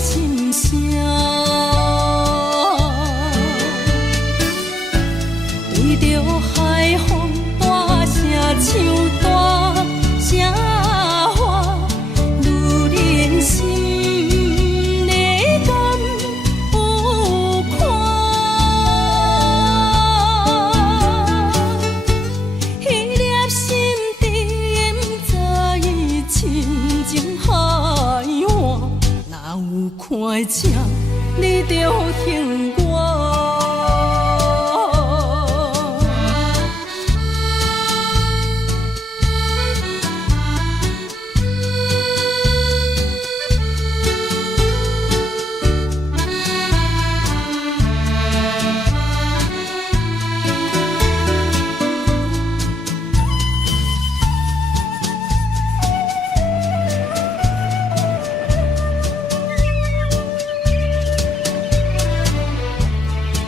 心声。对着海风大声唱大声话，女人心里敢有看？彼粒心底不知伊深情海岸，哪有看正你着幸我？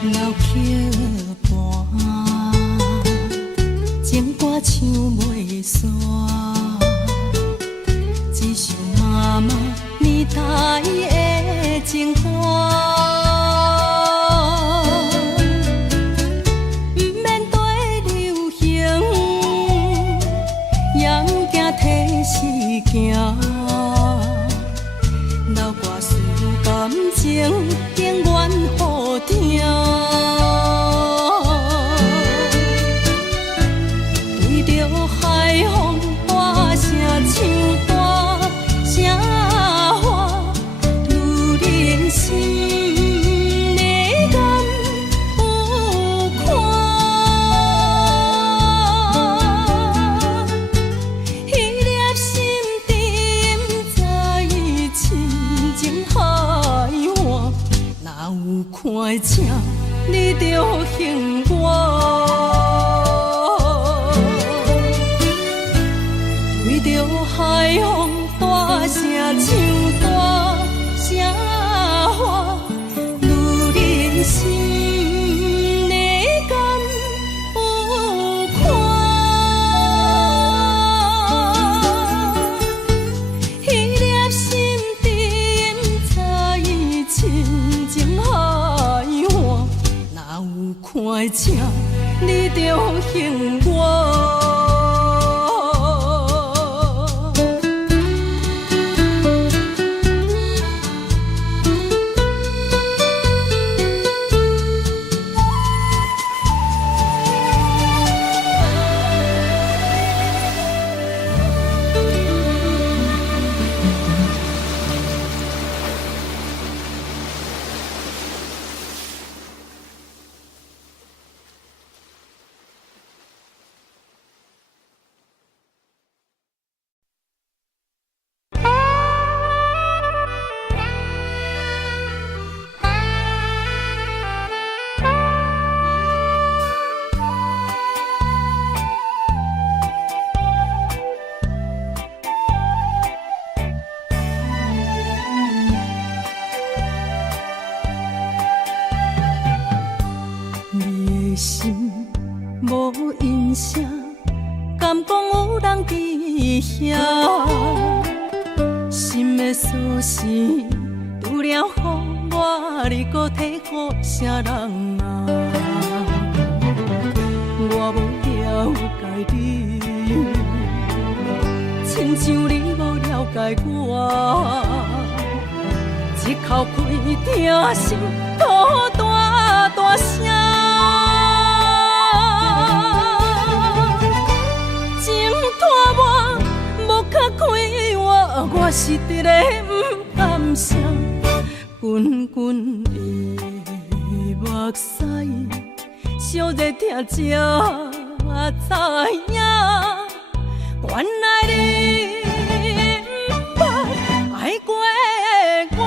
老曲伴，情歌唱袂煞，只想妈妈年代的情歌。不免对流行，也不惊替时行。老歌词感情永远好听。对着海风大声唱大声话，女人心里敢有看？彼粒心底不知伊深情海岸，哪有看正你着幸我？对着海风大声唱大声话，女人心里敢有看？彼粒心底不知伊深情海岸，哪有看正你着幸我？心无音声，敢讲有人伫遐？心的锁匙除了予我，你搁摕予啥人啊？我无了解你，亲像你无了解我，一口气听心吐大大声。我是直个不甘心，滚滚的目屎，烧热听才知影，原来你不捌爱过我。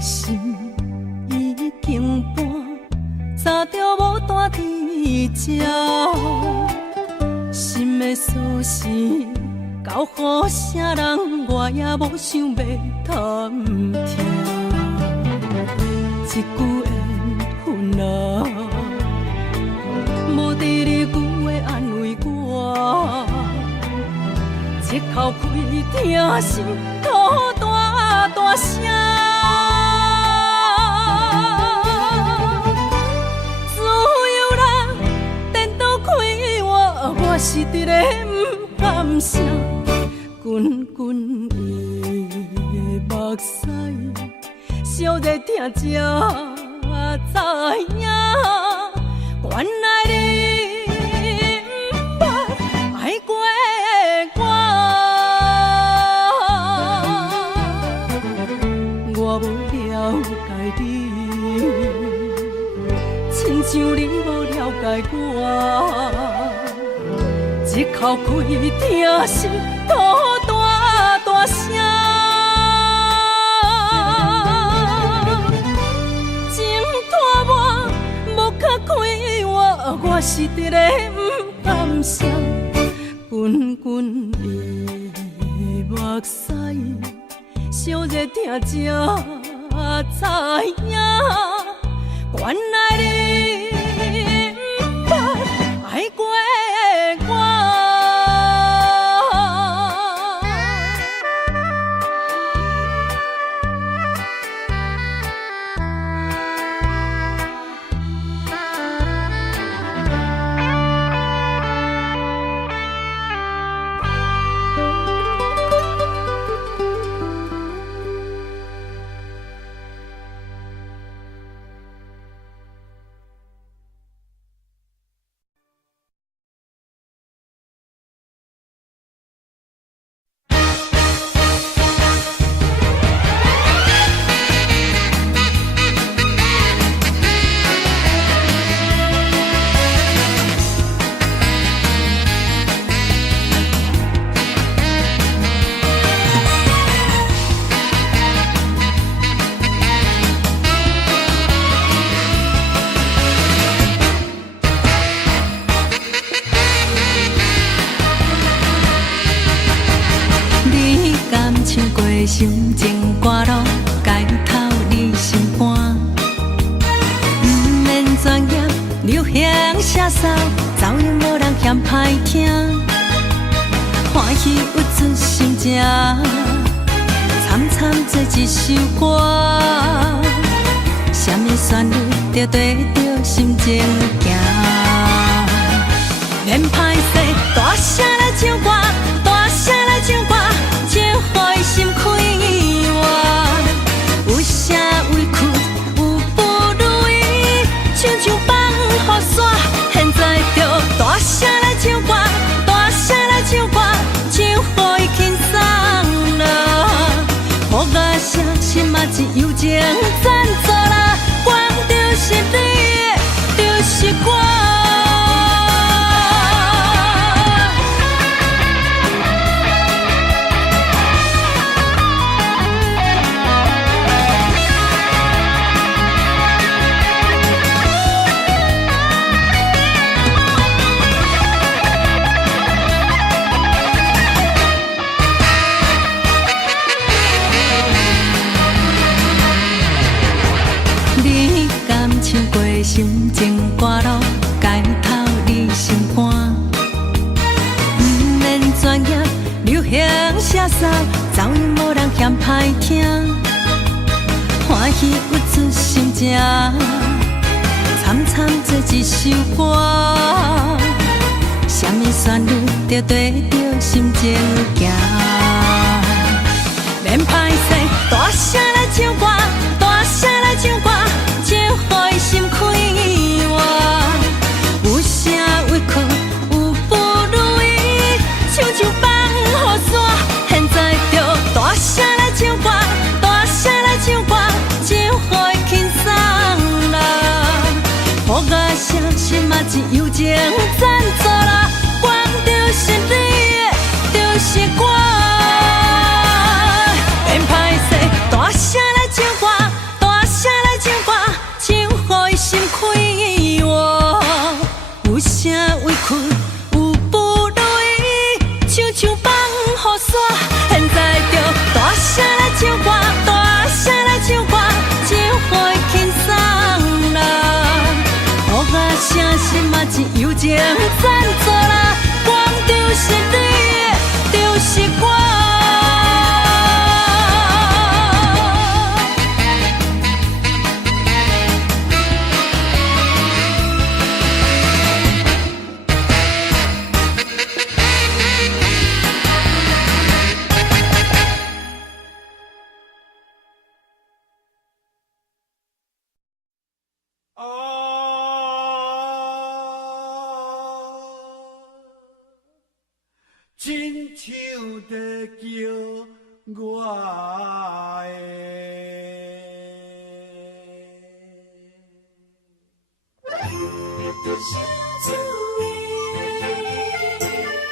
心已这，心的锁匙交予啥人，我也无想要贪听。一句缘分啊，无第二句话安慰我，一口气听心吐大大声。我是伫咧不甘声，滚滚的目屎，烧热听才知影，原来你不捌爱过我无了解你，亲像你无了解我。一口气听心吐大大声，情拖我无较开我是伫咧不甘心，滚滚的目屎，烧热听才知影，原来你不捌爱过。心情歌路，解透你心肝。不免专业，流行写扫，早已无人嫌歹听。欢喜有出心情，惨惨做一首歌。什么旋律就对着心情行。免歹势，大声来唱歌，大声来唱歌。情予伊心开活，有啥委屈有不如意，唱唱放雨伞。现在就大声来唱歌，大声来唱歌，唱予伊轻松啦。好甲声心嘛一友情赞助啦，关就是你，就是我。心情歌路，解透你心肝。不免专业，流行写扫，早已无人嫌歹听。欢喜有出心情，惨惨做一首歌。什么旋律就对着心情行。免歹势，大声来唱歌，大声来唱歌。情予伊心开活，有啥委屈有不如意，唱唱放雨伞。现在就大声来唱歌，大声来唱歌，情予伊轻松啦。好甲声心嘛一友情赞助啦，关就是你，就是我。免歹势，大声来唱歌，大声来唱歌。心开活，有像放雨伞，现在着大声来唱歌，大声来唱歌，唱予伊轻松啦。予我声心嘛是友情赞助啦，广场是你的，就是我。亲像在叫我的小厝的浪子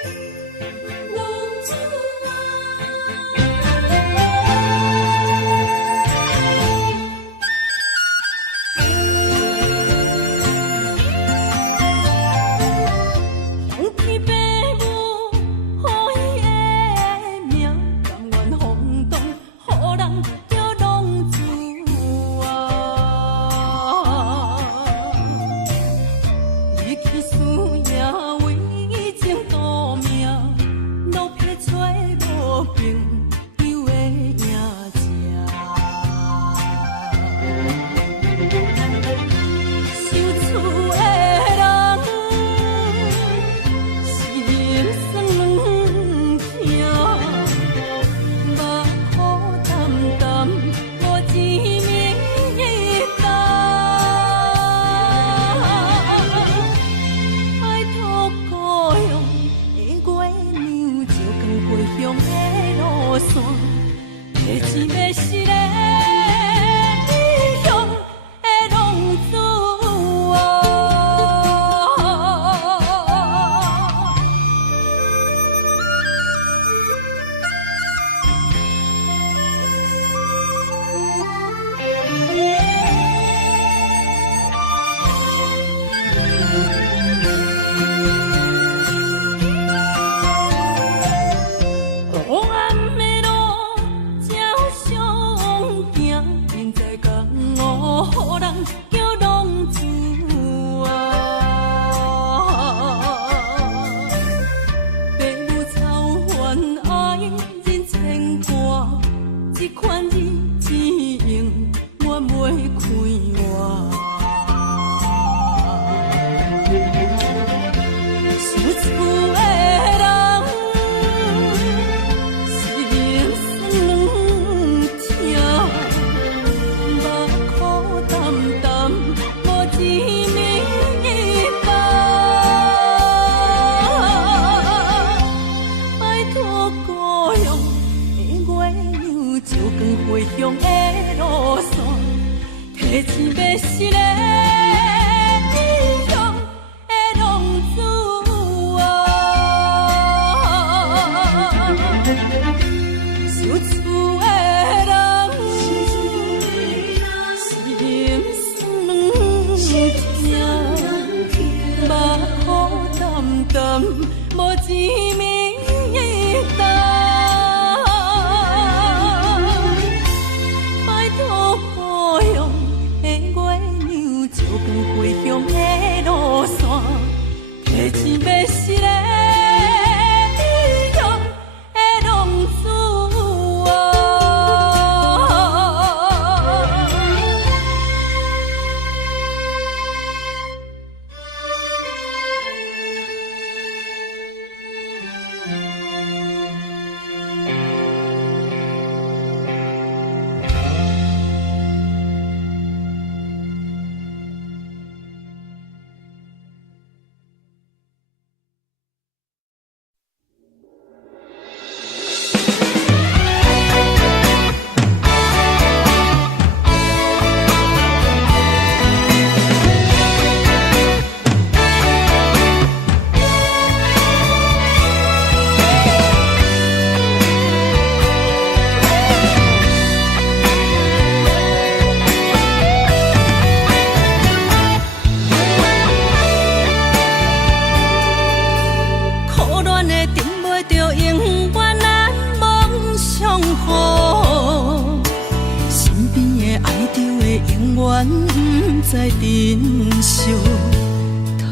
远不知珍惜，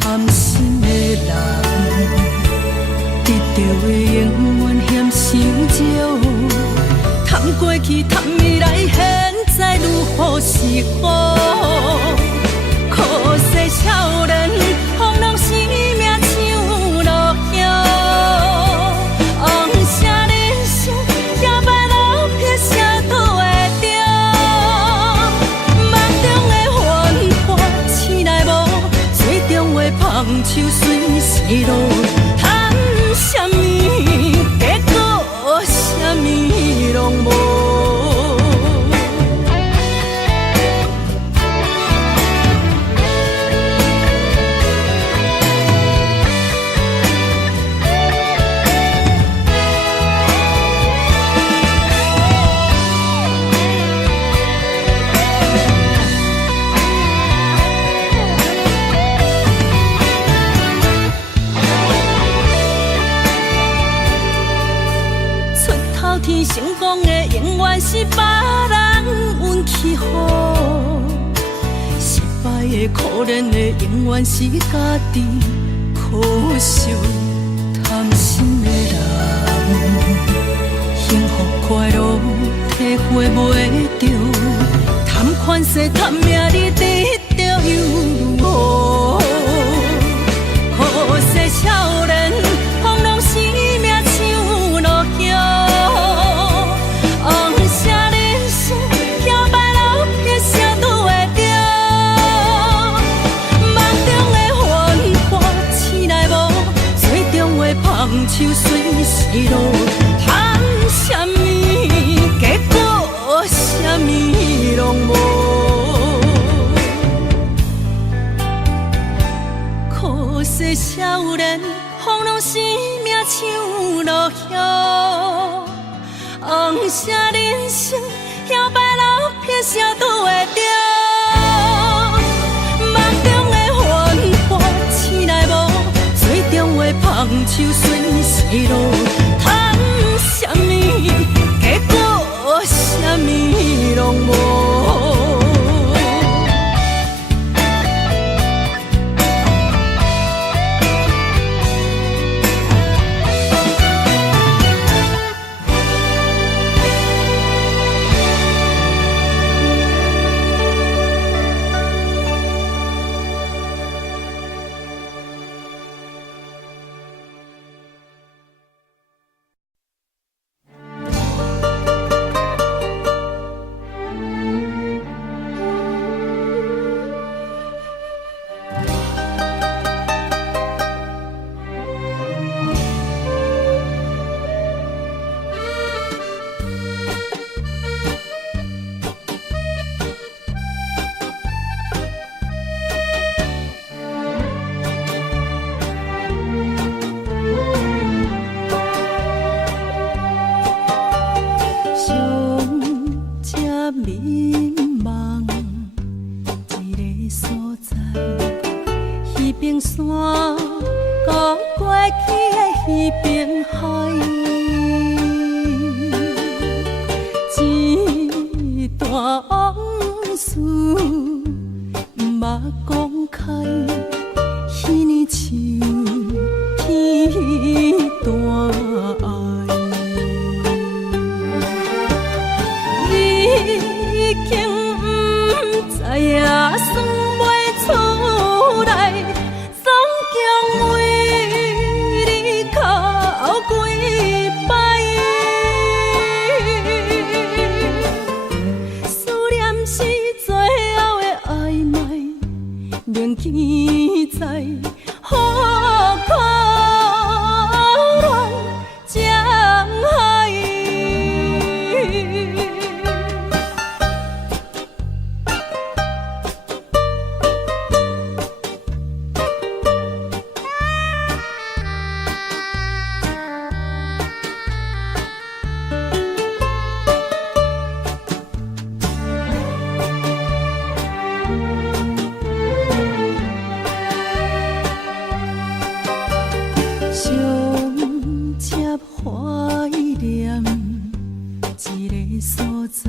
贪心的人，得到的永远嫌伤少。贪过去，贪未来，现在如何是好？可惜少年，风浪生命像落叶，红色人生，也捌路撇啥都会着。梦中的繁华，醒来无，最终会放手随时落。贪什么，结果什么拢无。天成功的永远是别人运气好，失败的可怜的永远是家己可受。贪心的人，幸福快乐体会袂着，贪款势贪名利得到又如何？可惜少年，风浪生命像落叶。放手随时落，贪什么，结果什么拢无。可惜少年，风浪生命像落叶，红色人生，摇摆路撇啥都会着。梦中的繁华，醒来无，最终会放手随时落。贪什么，结果什么拢无。一个所在，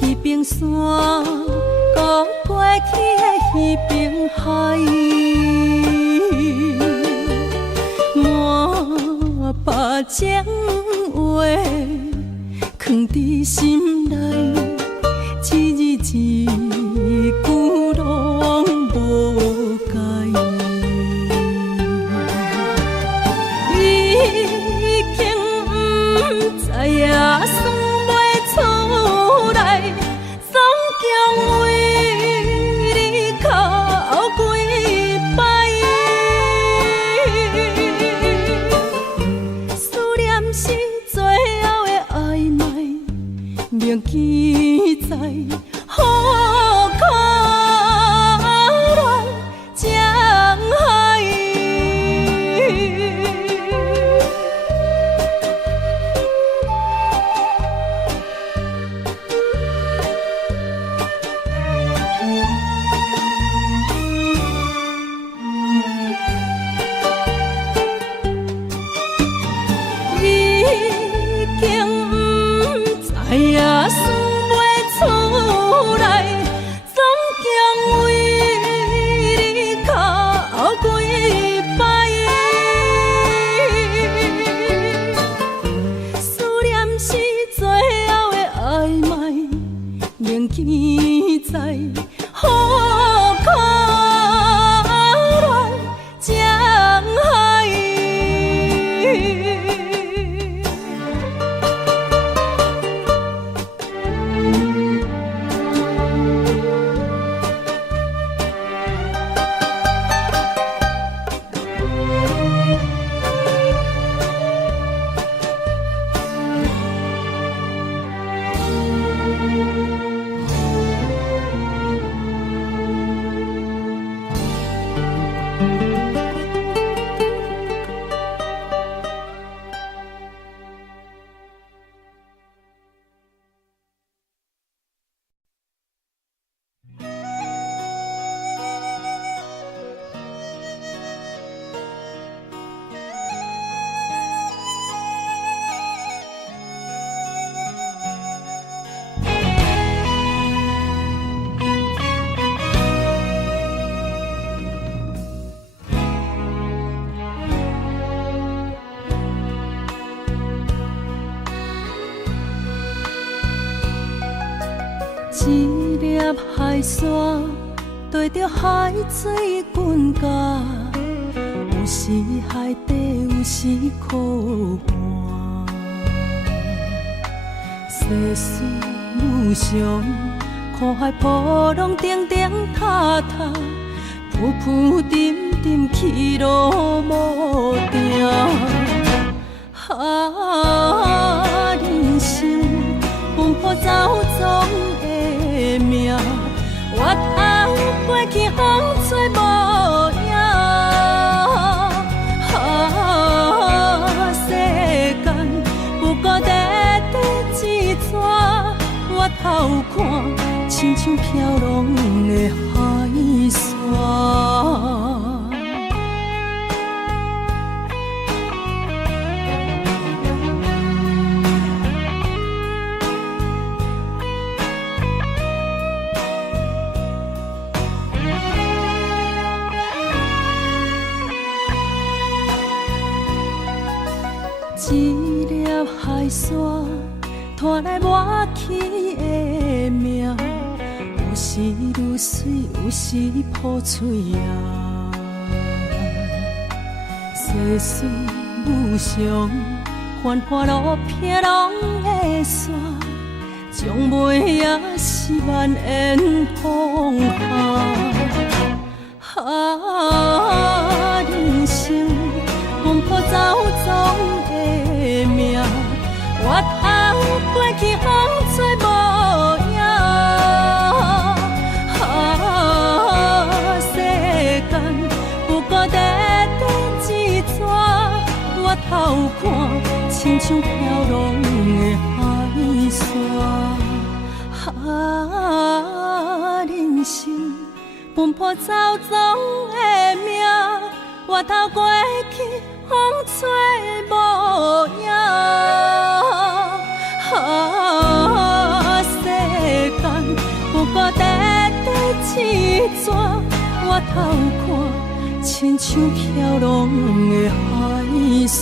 彼边山。天的彼边海，满把情话藏伫心内，一字一句拢无改。已经不知影算袂出来，总共为你哭几摆。思念是最后的暧昧，铭记在好可恋江海。已经不知影算袂出来，总共为你哭几摆。思念是最后的暧昧，铭记在好可恋江海。一粒海沙对着海水滚甲，有时海底，有时苦寒。世事无常，看海波浪定定塌塌，浮浮沉沉去路无定。人生奔波走总的命，越头过去风吹无影。世间不过短短一撮，越头看亲像飘浪的海沙。一粒海沙拖来抹去的命，有时如水，有时破碎啊。世事无常，繁华路偏拢会散，将尾也是万缘风下。人生奔波走总的命，越头过去风吹无影。世间不过短短一撮，越头看亲像飘浪的海沙。人生奔波走总的命，越头过去风吹无影。世间不过短短一我头看，亲像飘浪的海沙。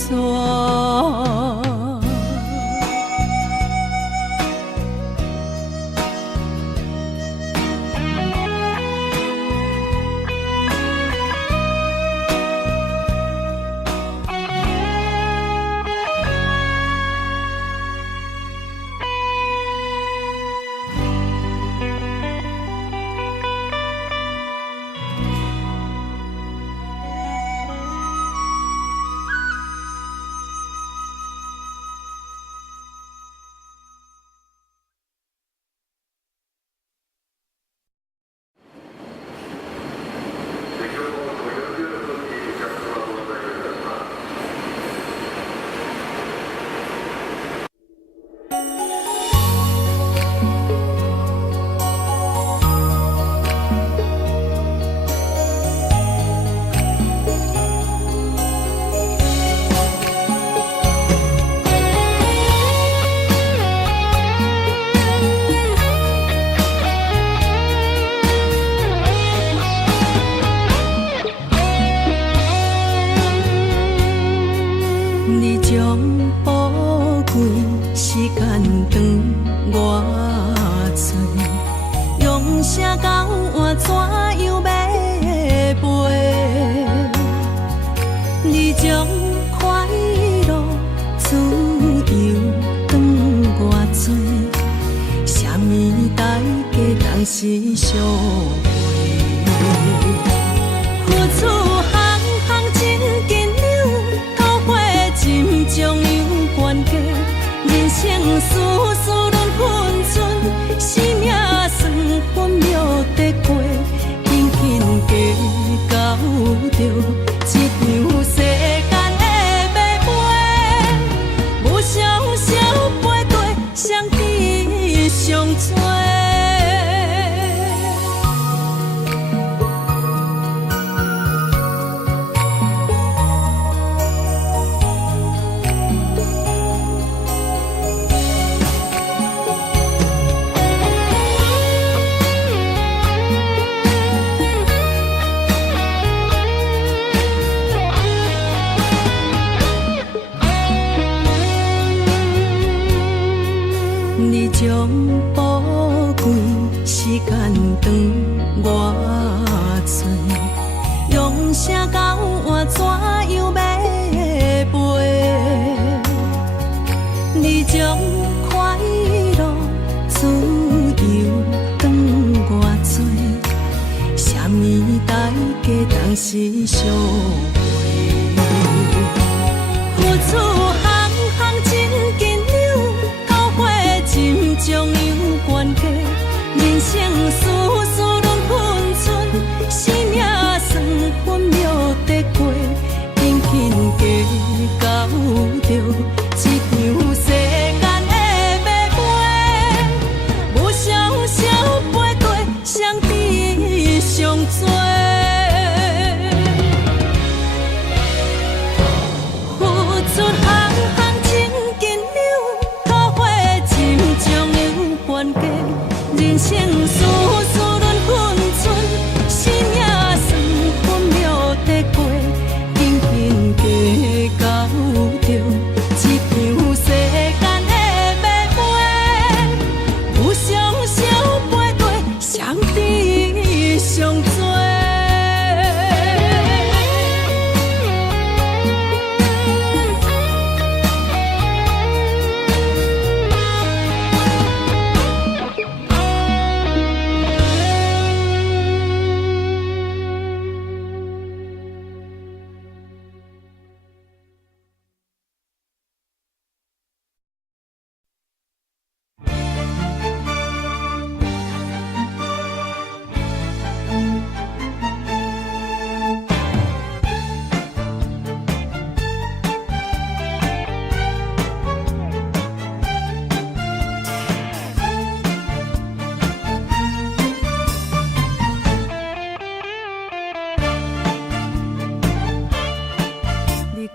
是相会，付出行行真紧张，桃花深将有关系，人生事事轮分寸，生命算分秒得过，紧紧加到着一场世间的马背，无常少飞过，相知上多。你将宝贵时间长我多，用声教我怎样要陪？你将快乐自由长我多，什么代价当时相会？付出行行真紧张。心将有关系，人生事事轮分寸，生命算分秒得过，紧紧加到着一场世间的马背，无常少飞过，相知上多。付出行行真紧张，桃花深将有关系，人生事事轮分寸，生命算分秒得过，紧紧加到着一场世间的马背，有常少飞过，相知上多。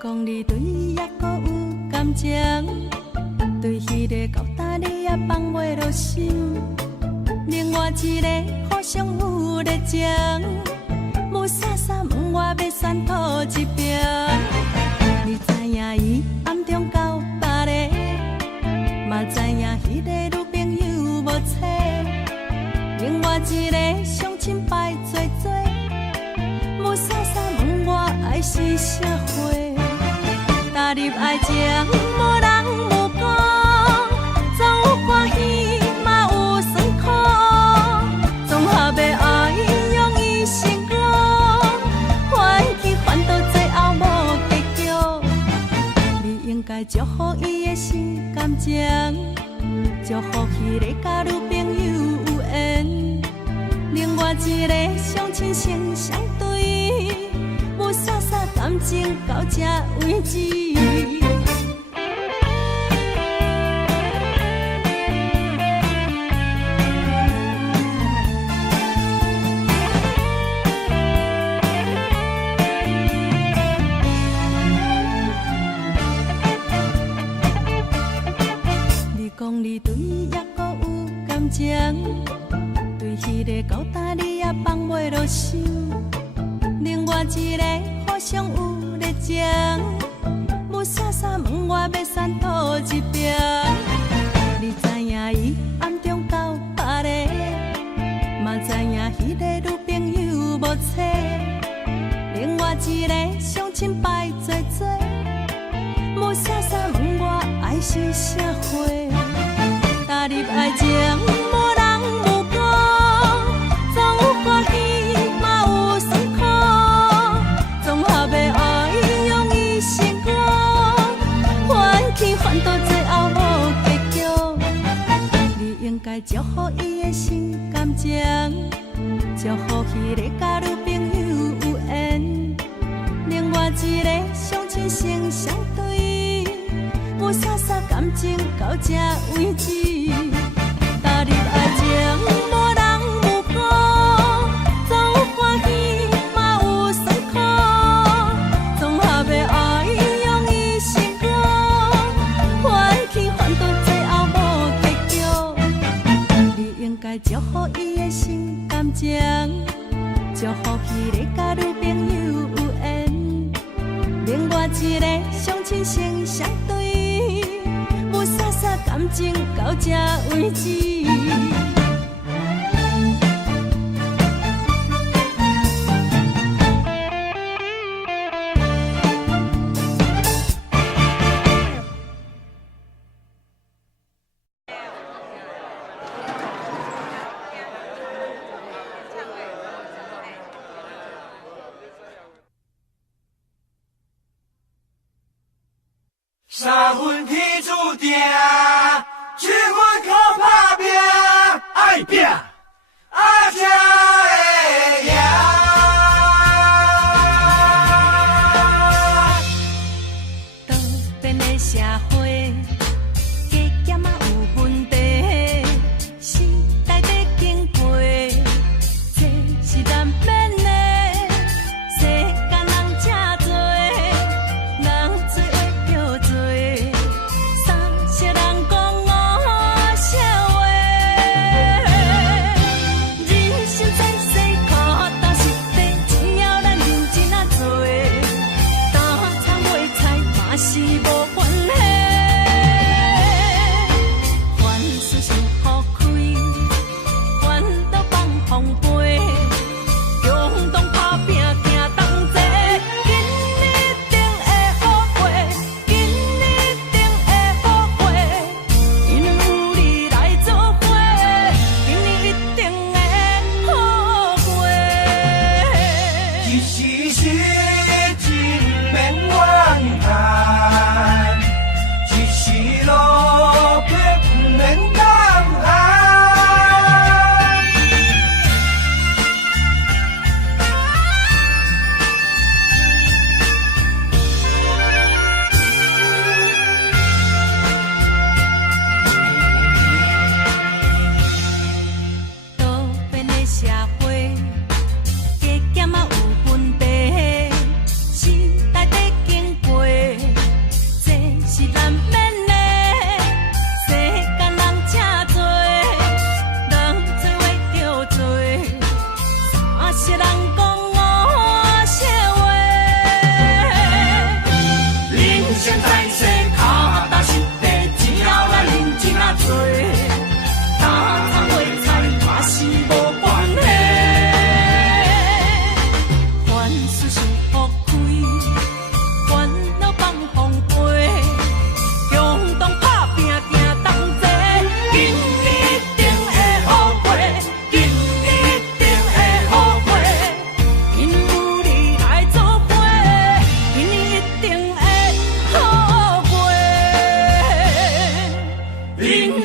讲你对还阁有感情，对迄个高大你也放袂落心。另外一个互相有热情，无啥啥问我要选讨一边。你知影伊暗中交别个，嘛知影迄个女朋友无找，另外一个相亲摆做做，无啥啥问我爱是啥货，踏入爱情无人无讲，总有欢喜嘛有酸苦，综合的爱用伊成功，欢喜烦恼最后无结局。你应该祝福伊的心感情，祝福迄个甲女朋友有缘，另外一个相亲成相对，无啥啥感情到这为止。你讲你对伊还阁有感情，对迄个交代你也放袂落手，另外一个互相有热情，无啥啥问我要选讨一边。你知影伊暗中交别个，嘛知影迄个女朋友无找，另外一个相亲摆做做，无啥啥问我爱是啥货，踏入爱情无人无讲，总有欢喜嘛有酸苦，综合的爱用伊成功，欢喜烦恼最后无结局。你应该祝福伊的心感情，祝福迄个甲女朋友有缘，另外一个相亲成相对，无啥啥感情到这为止。踏入爱情无人无讲，总有欢喜嘛有酸苦，综合的爱用伊成功，欢喜烦恼最后无结局。你应该祝福伊的心感情，祝福迄个甲女朋友有缘，另外一个相亲成相对，无啥啥感情到这为止。三分天注定，七分靠打拼，爱拼，才会赢。多变的社会，加减啊有问题，时代在经过，这是难免的。世间人真多，人做会叫做，三色人讲五社会。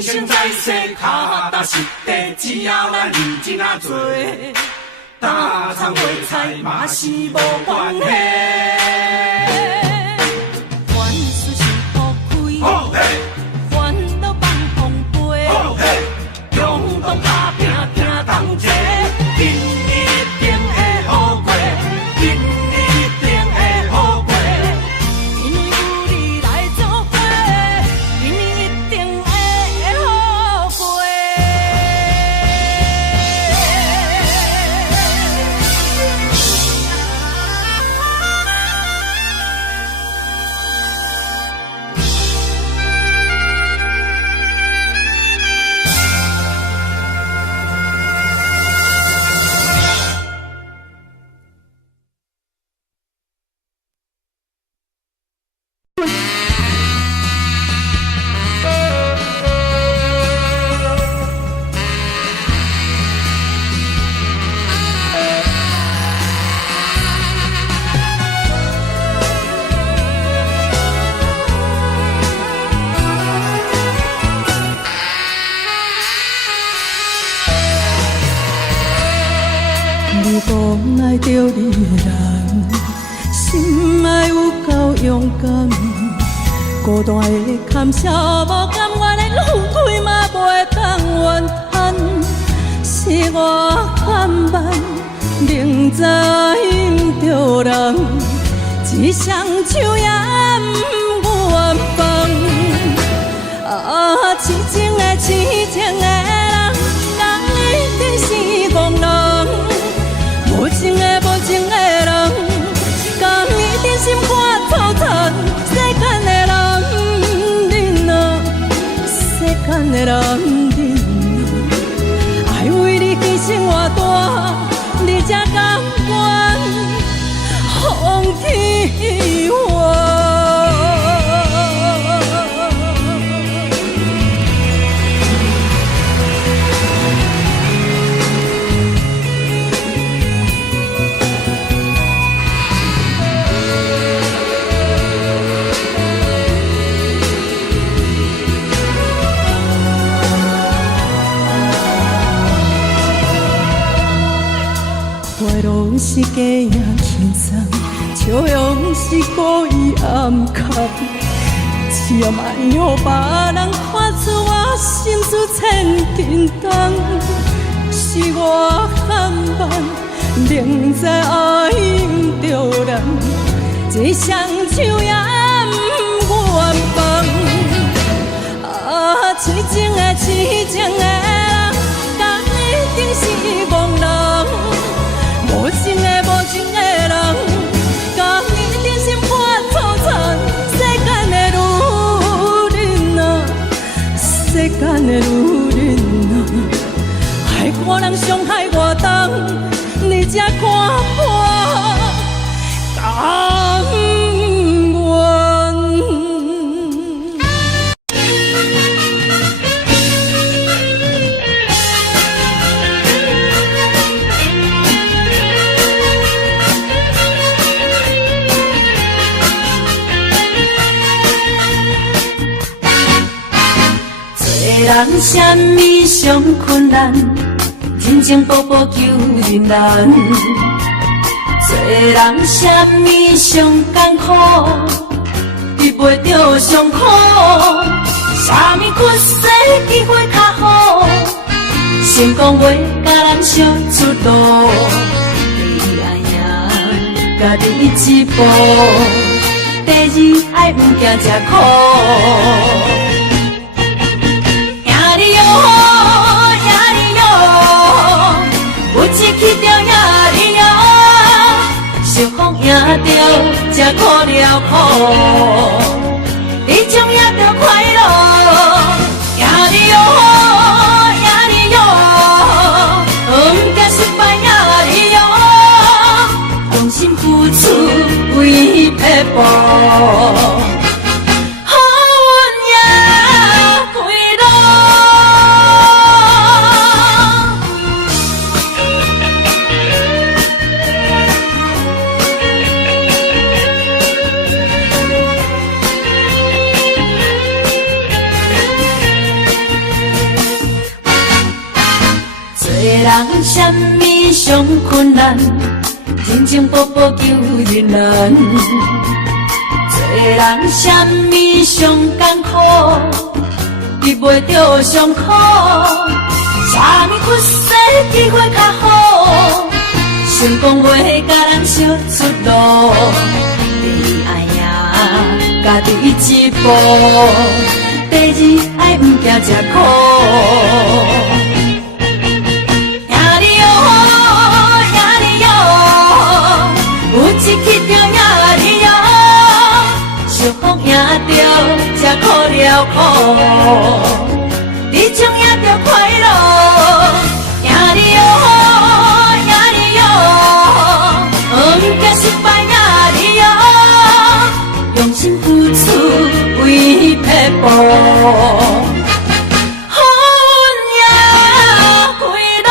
生在世，脚踏实地，只要咱认真啊做，打苍卖菜嘛是无关系。凡事先抛开，烦恼放风飞，勇敢打拼拼同齐，今年一定会好过，今年一定会好过，因为有你来作伙，今年一定会好过。你讲爱着你的人，心爱有够勇敢。孤单的坎坷无甘愿的浪费嘛袂当怨叹，是我甘慢，明知因着人，一双手也不愿放。痴情的痴情的人，人一定是憨人。无情的无情的人，甘伊真心看透透。世间的人忍啊，世间的人忍啊，爱为你牺牲偌大，你才甘愿放弃我。拢是假影轻松，笑容是故意暗藏，只要莫让别人看出我心思千斤重。是我含慢，明知爱毋着人，一双手也不愿放。痴情的痴情的人，敢一定是憨人？无情的无情的人，甲伊真心看透透。世间的女人啊，世间的女人啊，害我人伤害我重，你才看我甘愿。人什么上困难，人情薄薄求人难。做人什么上艰苦，避袂着伤苦。什么屈世机会较好，成功袂甲咱烧出路。你爱赢家己一步，第二爱毋惊吃苦。有一起着赢你哦，受风赢着才苦了苦，你将赢着快乐，赢你哦，赢你哦，毋惊失败赢你哦，用心付出为撇步。人什么上困难，认真步步求人难。做人什么上艰苦，避袂着伤苦。啥物屈世机会较好，成功袂甲人烧出路。第一爱赢家己一步，第二爱毋惊吃苦。赢你哦，赢你哦，有一去着赢你哦，惜福赢着才苦了苦。你种也着快乐，赢你哦，赢你哦，毋惊失败赢你哦，用心付出为撇步，好运也开路，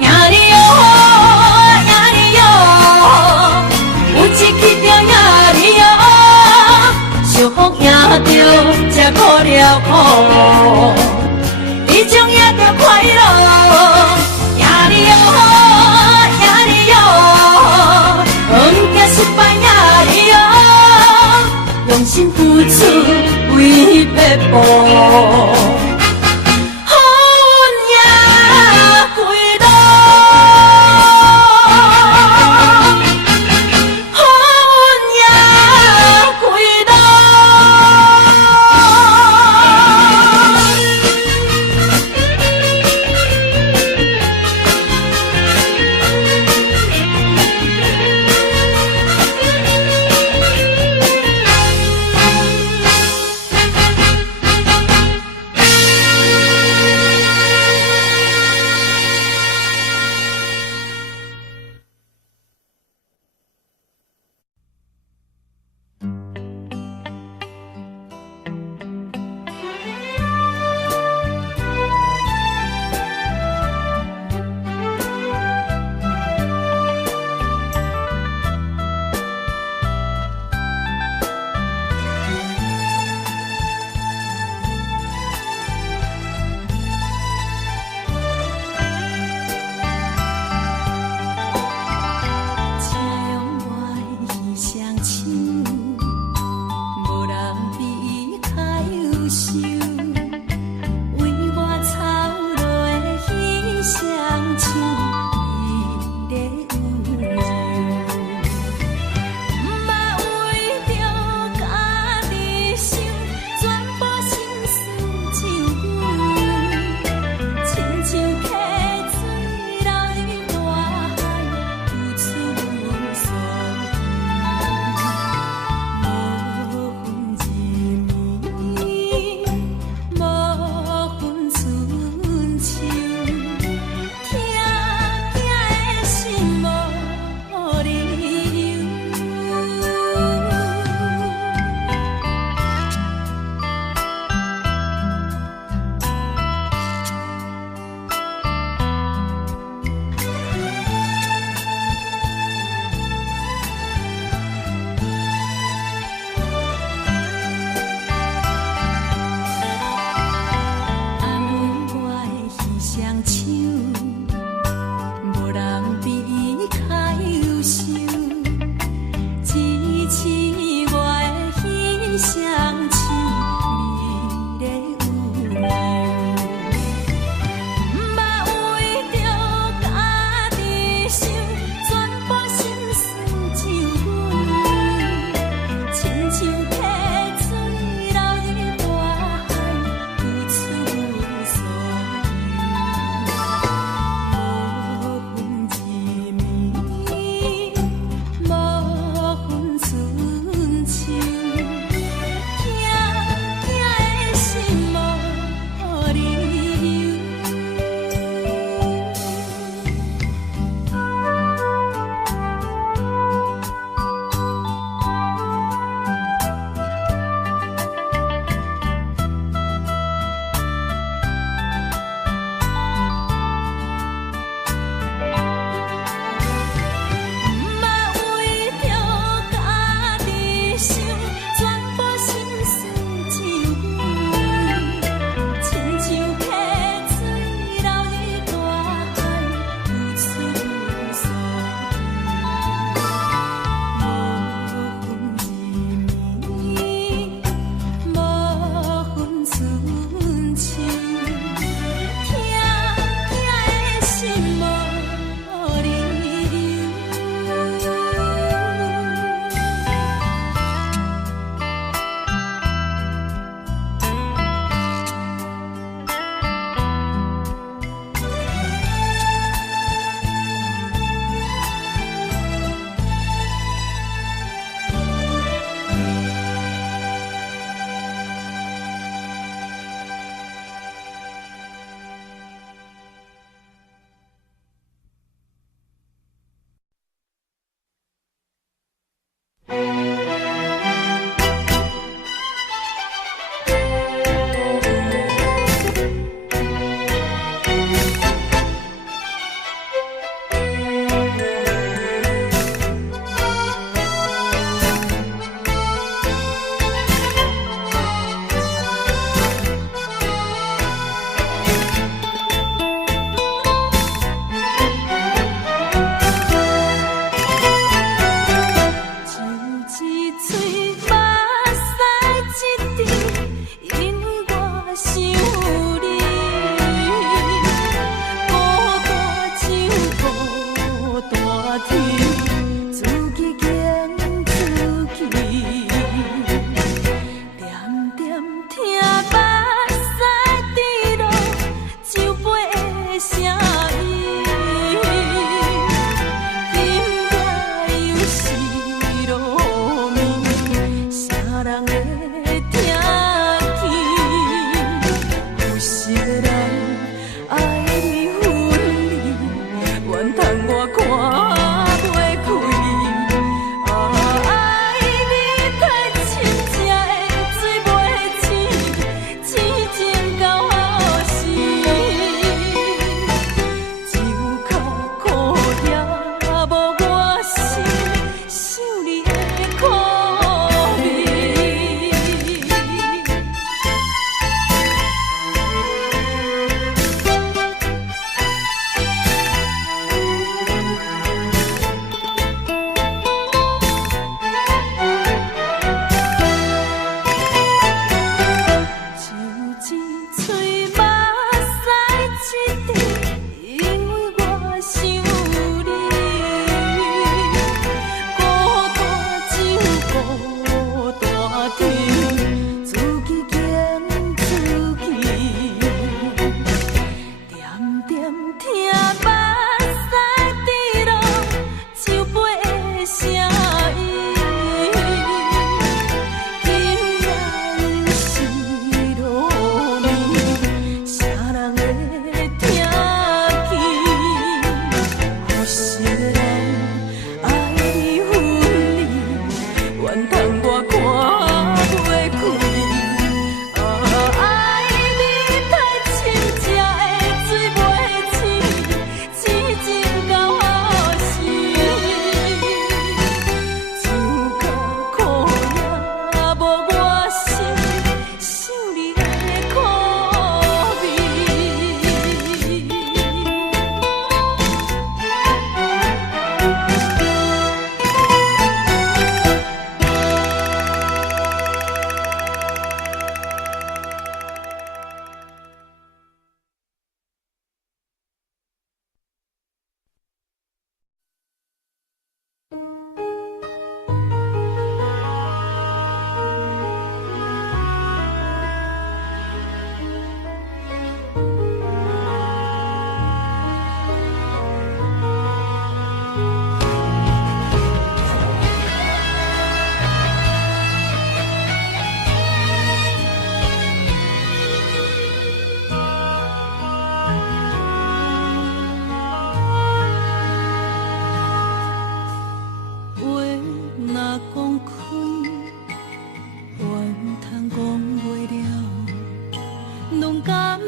赢你哦，赢你哦，有一去着赢你哦，惜福赢着。才苦了苦，你种也着快乐，赢你哦，赢你哦，毋惊失败赢你哦，用心付出为撇步。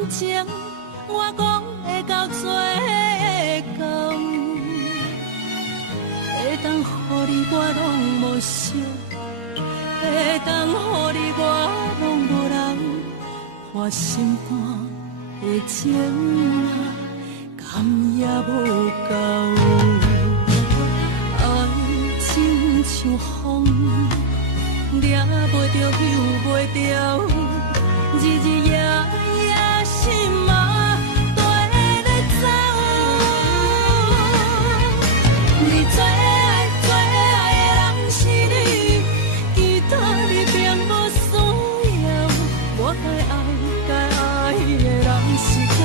情，我讲会到最后，会当予你我拢无想，会当予你我拢无人，花心肝的情啊，甘也无够。爱情像风，抓袂着，休袂着，日日夜夜心嘛跟咧走。你最爱最爱的人是你，其他你并无需要。我该爱的人是我，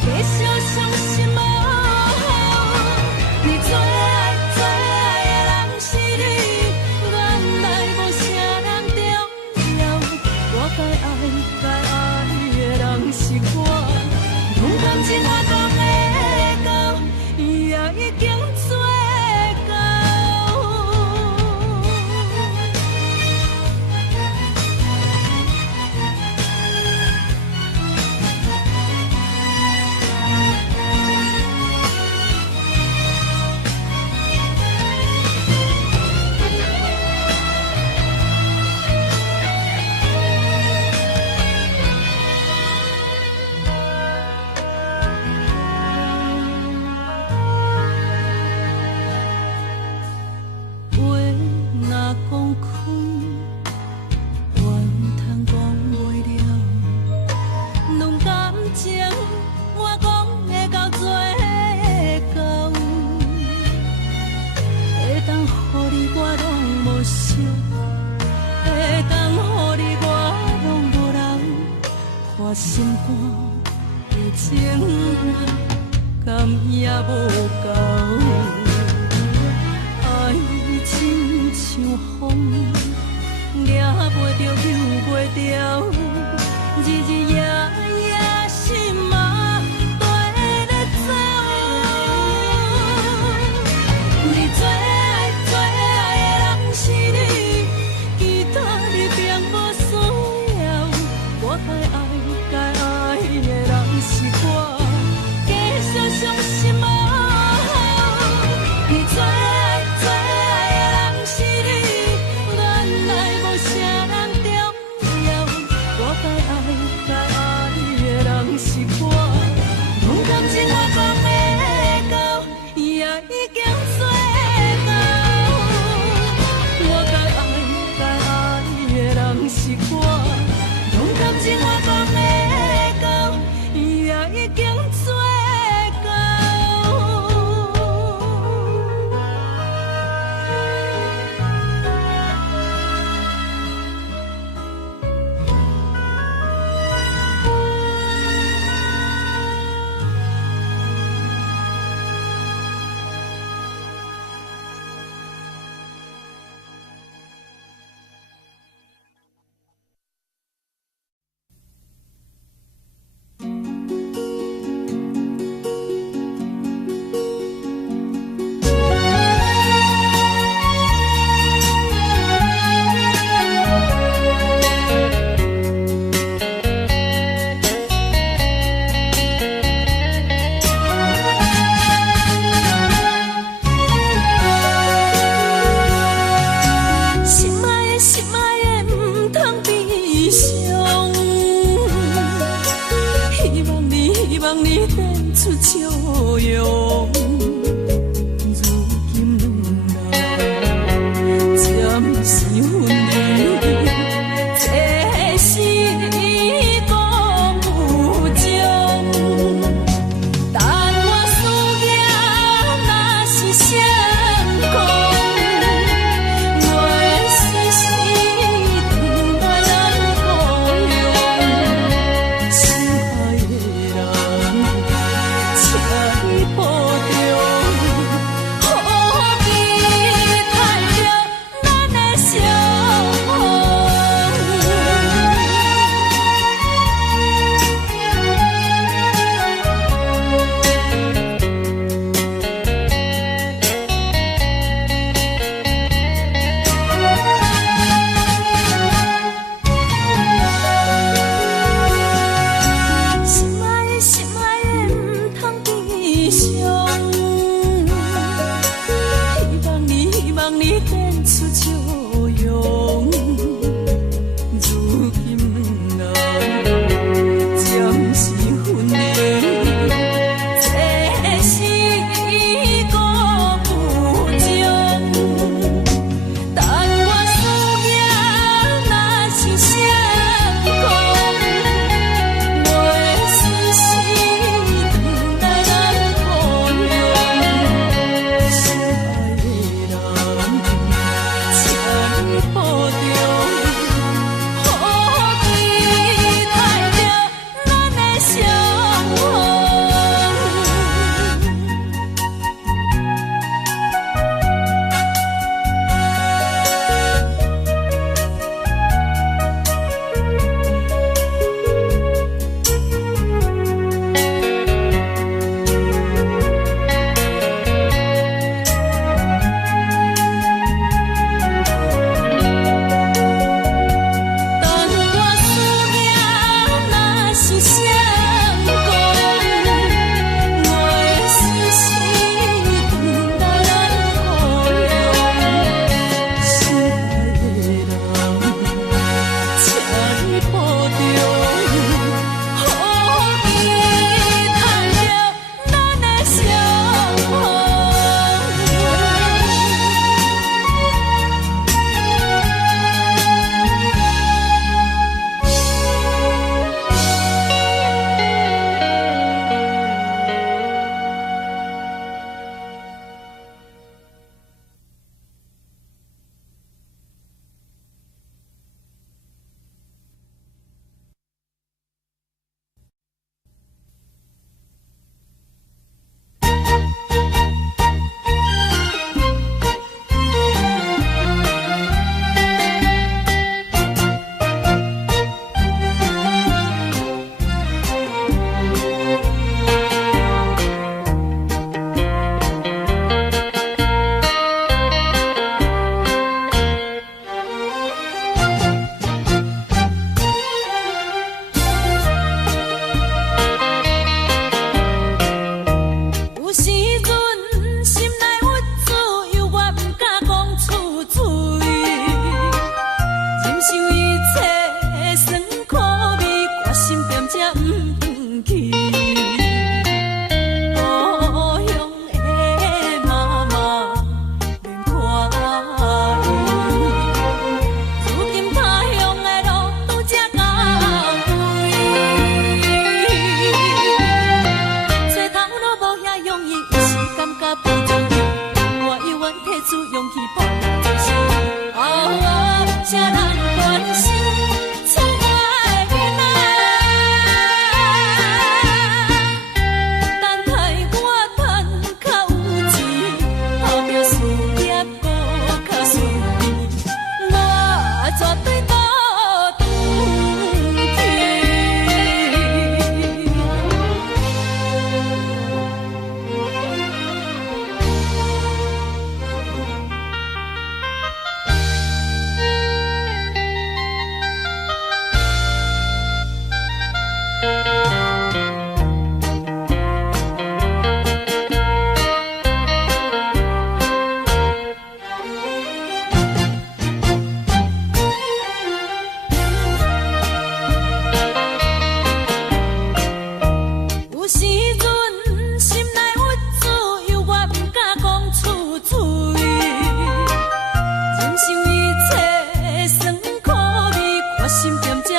继续相信无。你最爱最爱的人是你，原来无啥人重要。我该爱的人是我，勇敢情我讲会到，也已经做到。话若讲开，怨通讲袂了。论感情，我讲会到最后，会当予你我拢无想，会当予你我拢无人，花心肝的情啊，甘也无够。爱情像风，抓袂着，休袂着，日日夜夜心嘛跟咧走。你最爱最爱的人是你，其他你并无需要。我该爱的人是我，继续相信无。你最爱最爱的人是你，原来无啥人重要。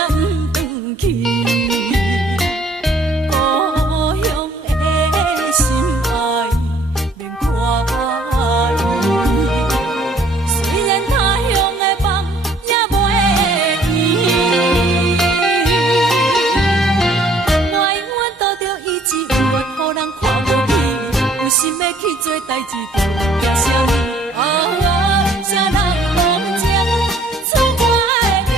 毋转去。故乡的心爱免看伊，虽然他乡的梦也袂圆。我永远拄着意志，永远予人看无起，有心要去做代志，就惊啥物？啥人望情出我的面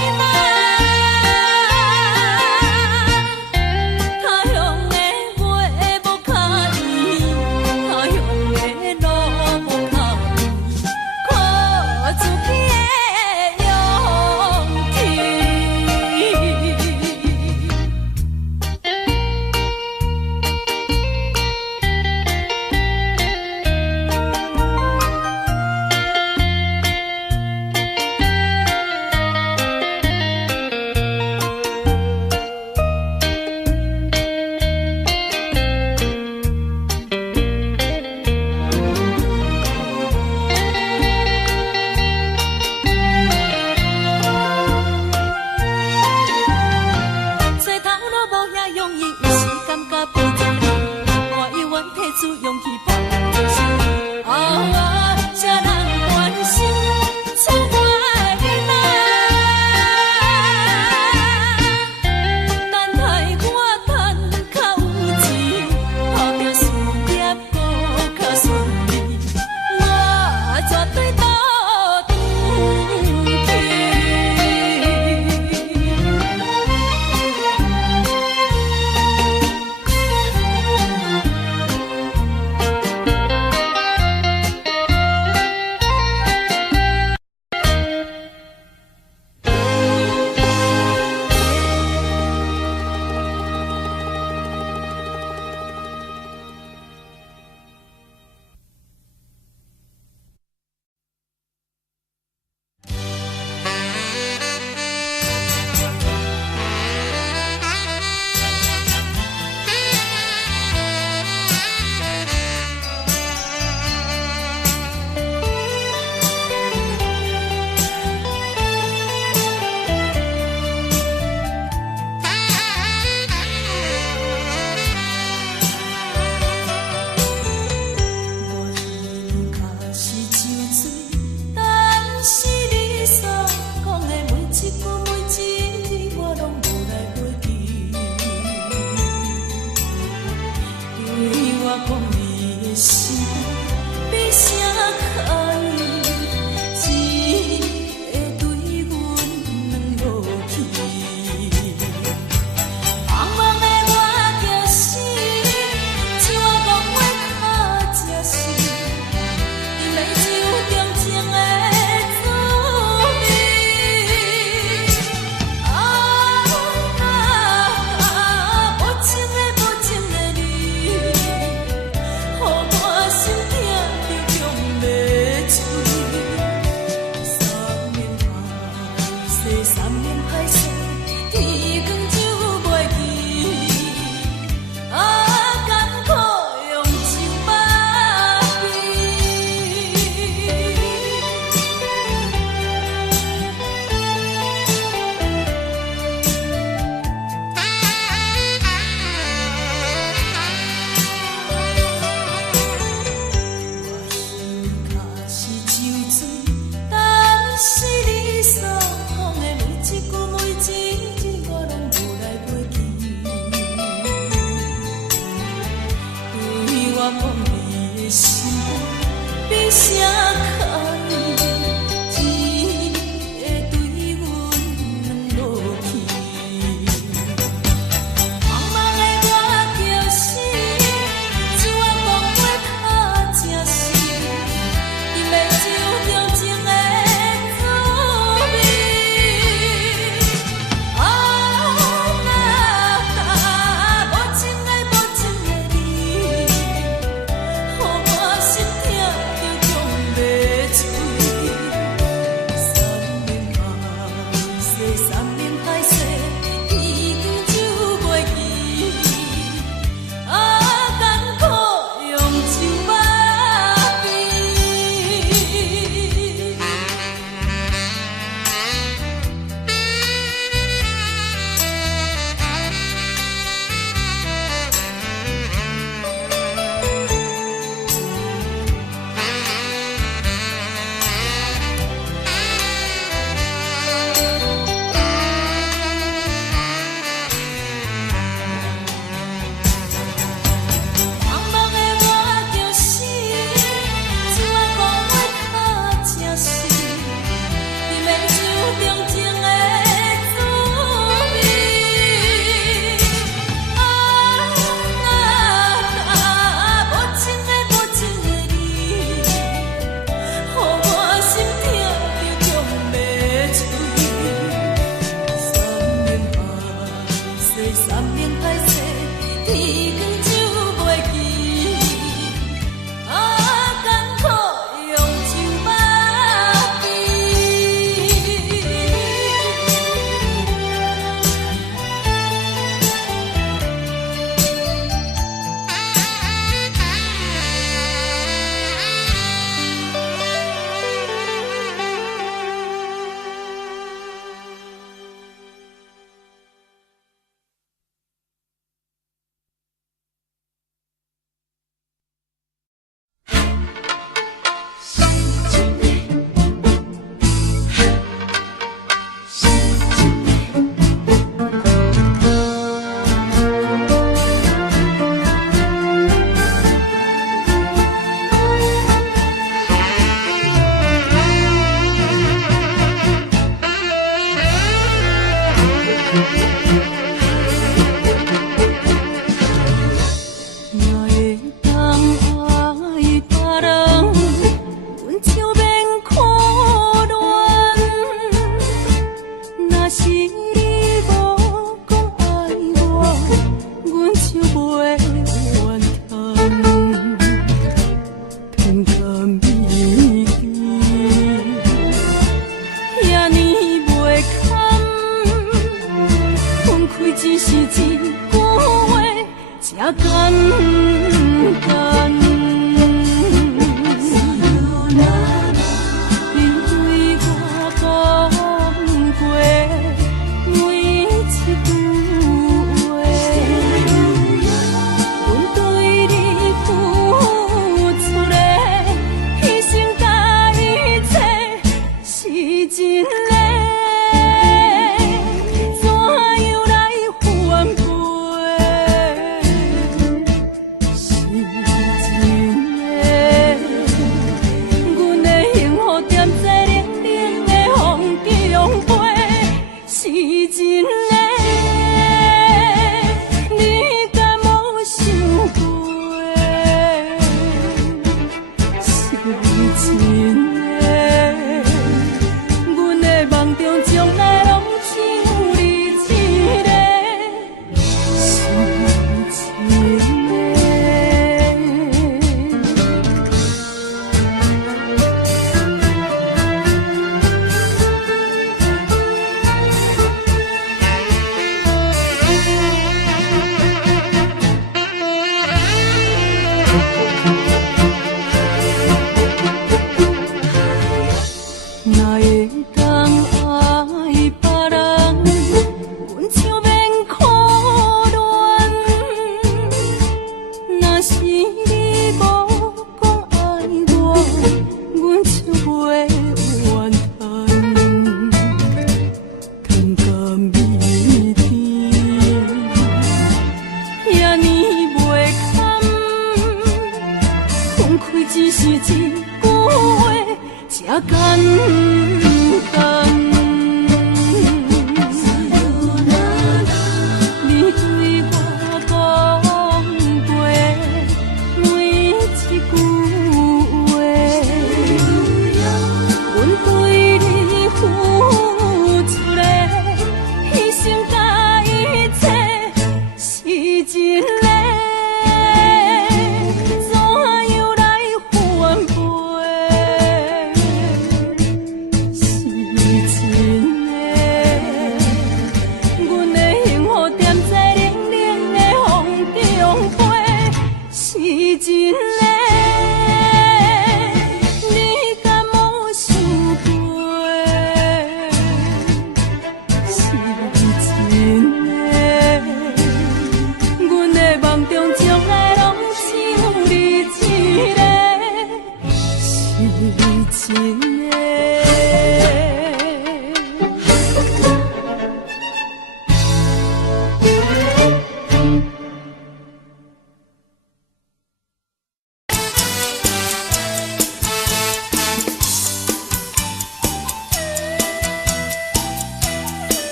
三明歹势，天光就袂记。艰苦用酒肉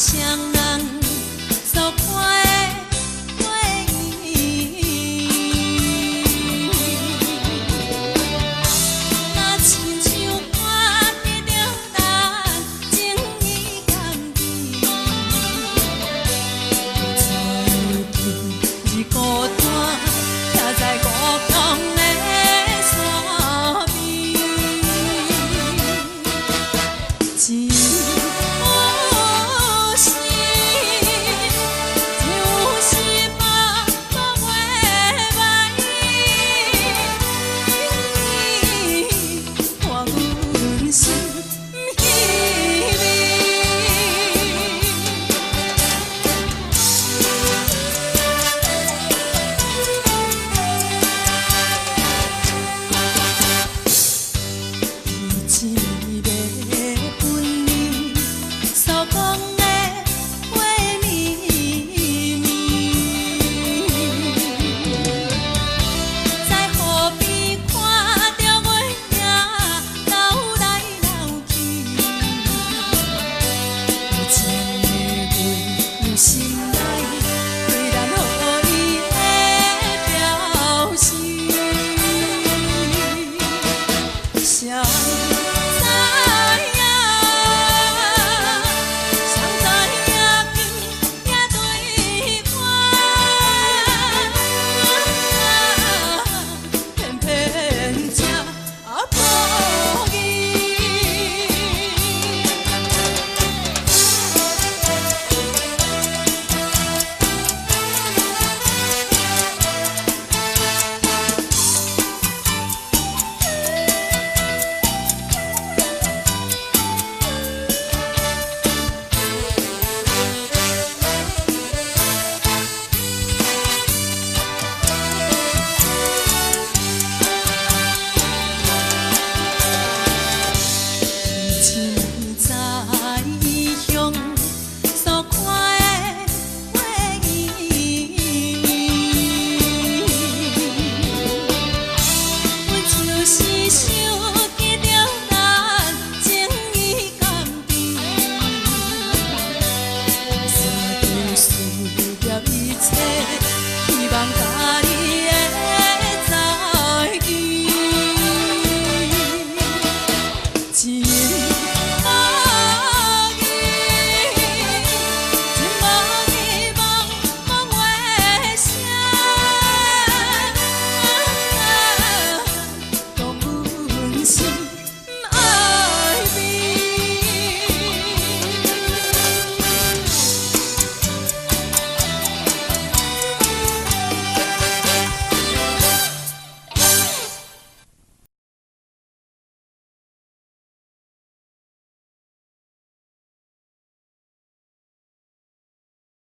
双人